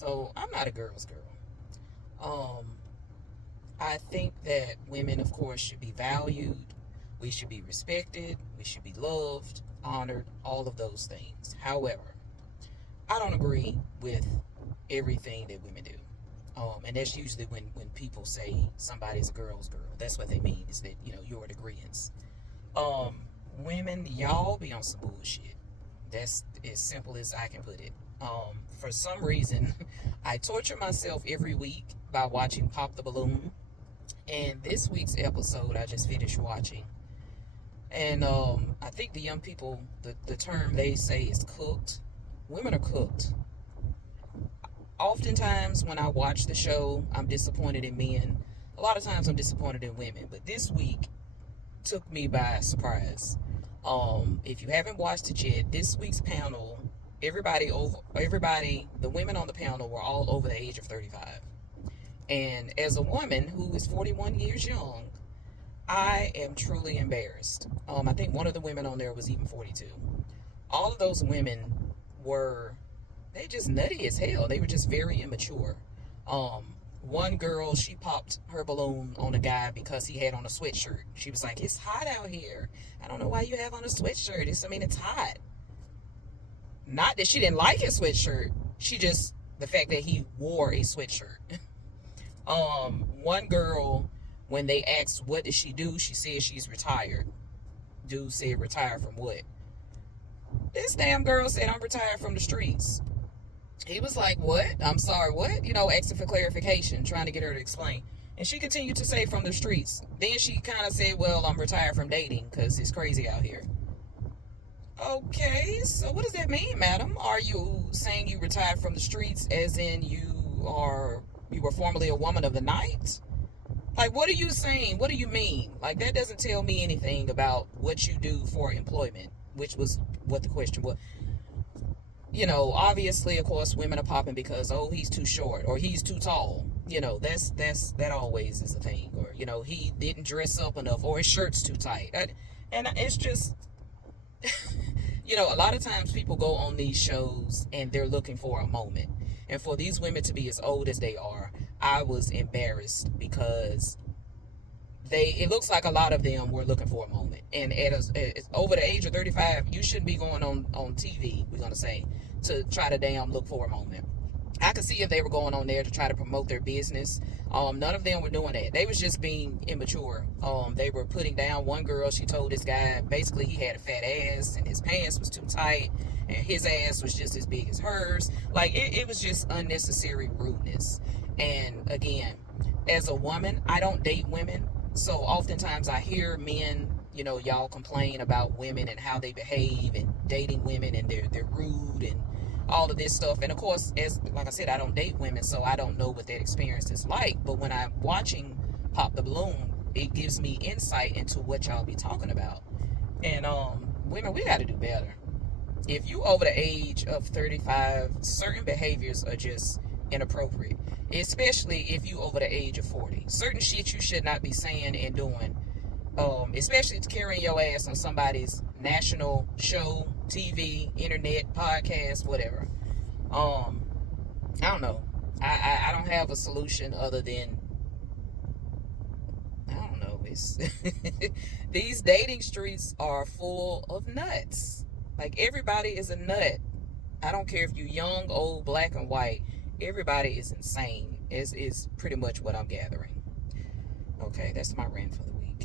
So I'm not a girl's girl. Um, I think that women, of course, should be valued. We should be respected. We should be loved, honored, all of those things. However, I don't agree with everything that women do. And that's usually when people say somebody's a girl's girl. That's what they mean is that, you're in agreement. Um, Women, y'all be on some bullshit. That's as simple as I can put it. For some reason, I torture myself every week by watching Pop the Balloon. And this week's episode, I just finished watching. And I think the young people, the term they say is cooked. Women are cooked. Oftentimes, when I watch the show, I'm disappointed in men. A lot of times, I'm disappointed in women. But this week took me by surprise. If you haven't watched it yet, this week's panel, the women on the panel were all over the age of 35. And as a woman who is 41 years young, I am truly embarrassed. I think one of the women on there was even 42. All of those women were, they just nutty as hell. They were just very immature. One girl, she popped her balloon on a guy because he had on a sweatshirt. She was like, "It's hot out here. I don't know why you have on a sweatshirt. It's hot." Not that she didn't like his sweatshirt. The fact that he wore a sweatshirt. One girl, when they asked what did she do, she said she's retired. Dude said, "Retired from what?" This damn girl said, "I'm retired from the streets." He was like, "What? I'm sorry, what?" Asking for clarification, trying to get her to explain. And she continued to say, "From the streets." Then she kind of said, "Well, I'm retired from dating because it's crazy out here." Okay, so what does that mean, madam? Are you saying you retired from the streets as in you were formerly a woman of the night? Like, what are you saying? What do you mean? Like, that doesn't tell me anything about what you do for employment, which was what the question was. Obviously, of course, women are popping because, oh, he's too short or he's too tall. That always is a thing. Or, he didn't dress up enough or his shirt's too tight. And it's just, a lot of times people go on these shows and they're looking for a moment. And for these women to be as old as they are, I was embarrassed because it looks like a lot of them were looking for a moment. And over the age of 35, you shouldn't be going on TV, we're going to say, to try to damn look for a moment. I could see if they were going on there to try to promote their business. None of them were doing that. They was just being immature. They were putting down one girl. She told this guy, basically, he had a fat ass and his pants was too tight and his ass was just as big as hers. Like, it was just unnecessary rudeness. And again, as a woman, I don't date women. So oftentimes I hear men, y'all complain about women and how they behave and dating women and they're rude and all of this stuff. And of course, like I said, I don't date women, so I don't know what that experience is like. But when I'm watching Pop the Balloon, it gives me insight into what y'all be talking about. And women, we got to do better. If you over the age of 35, certain behaviors are just inappropriate, especially if you over the age of 40. Certain shit you should not be saying and doing, especially carrying your ass on somebody's national show, TV, internet, podcast, whatever. I don't know. I don't have a solution other than, I don't know. It's these dating streets are full of nuts. Like, everybody is a nut. I don't care if you're young, old, black, and white. Everybody is insane, is pretty much what I'm gathering. Okay, that's my rant for the week.